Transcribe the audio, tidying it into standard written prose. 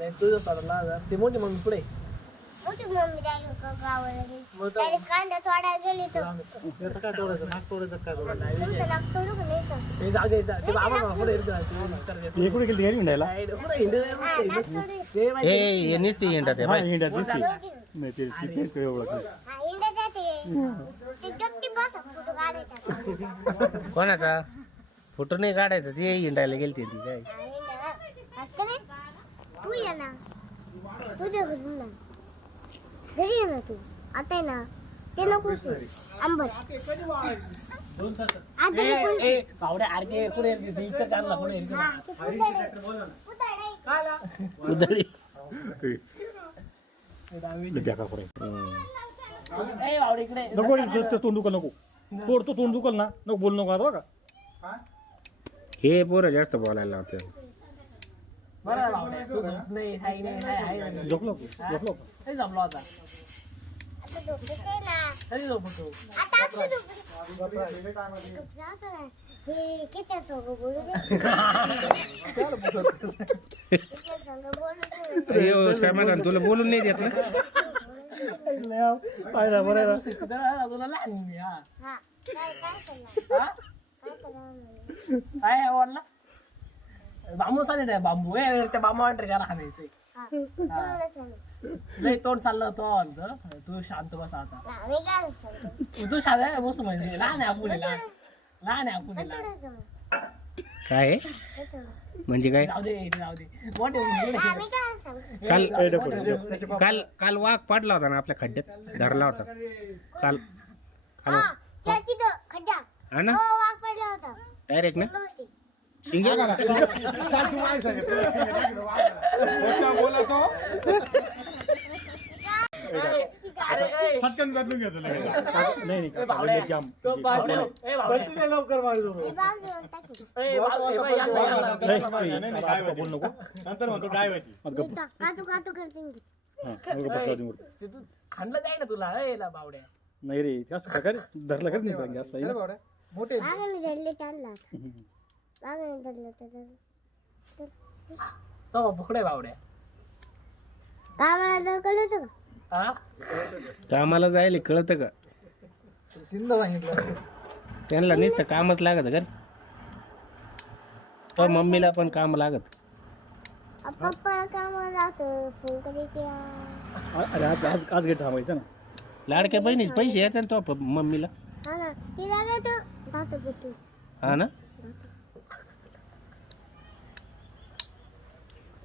नाही तुझं स्वतःला ते मोठी मम्मी पुढे मोठी मम्मी जाईल गावाला गेली कांदा तोडायला गेली तर काय तोडायचं नाक तोडायचं काय तुमचं नाक तोडू का नाही तर? ते जाऊ दे ते बाबा पुढे हे कुठे गेली गाडी हिंडायला नाक तोडू हे नुसती हिंडत आहे बाई. हिंडत दिसते नाही ते तेच ओळख इंडा जाते ते गप्ती बस फोटो काढायचा कोणाचा फोटो नाही काढायचा ते हिंडायला गेलती ती काय इंडा असतं ना तू ये ना तुझ्या घरी ना घरी ये ना तू आता आहे ना ते नको आंबट आता पावड्या आरके पुढे इथं काढला पुढे उधळी बेकार पडे पावडे इकडे नको ते तोंड दुखल नको तोड तो तोंड दुखल ना नको बोल नको आता बघा हे पोरं जास्त बोलायला लावते बरं पावड्या नाही हाय नाही हाय झोपलो झोपलो हे जमलो आता आता झोपते ना कधी झोपतो आता आपलं झोपते हे किती सोबत बोलू दे किती संग बोलू दे अयो समाधान तुला बोलून नाही देत ना पाहिला बरं तुला लहान मी हा हा काय करणार हा? काय करणार काय आवडला बांबू चालेल नाही बांबू त्या बांबू अंटर घ्यायला हाणायचंय हा तेवढंच आहे. लय तोंड चाललं तो आमचं तू शांत बस आता मी काय सांगतो तू शांत आहे बस म्हणजे लहान आहे आपण लहान लहान आहे आपण लहान काय आहे? म्हणजे काय जाऊ दे जाऊ दे मोठे मुलं. मी काय सांगतो काल काल काल वाघ पडला होता ना आपल्या खड्ड्यात धरला होता काल काल हा त्याची तो खड्डा हा ना हो वाघ पडला होता डायरेक्ट ना होती शिंगे सटकन बदलून घेतो नाही जाम लवकर मारतो मी बाग घेऊन टाकू बोल नको नंतर म्हणतो काय माहिती कातू करते मी. तू खाल्लं जाय ना तुला याला बावड्या नाही रे असं काय धरलं का नाही असं आहे ना? बागाने धरले टाणला बागाने धरलं तर तो भुकडे बावड्या कामाला तर कळत का हा कामाला जायला कळतं का त्यांना नुसतं कामच लागत का तो मम्मीला पण काम लागत पप्पा कामाला जातो फोन करायचे अरे आज आज आज घे थांबायचं ना लाडक्या बहिणीचे पैसे येतात तो मम्मीला हा ना तिला जातो जातो हा ना जातो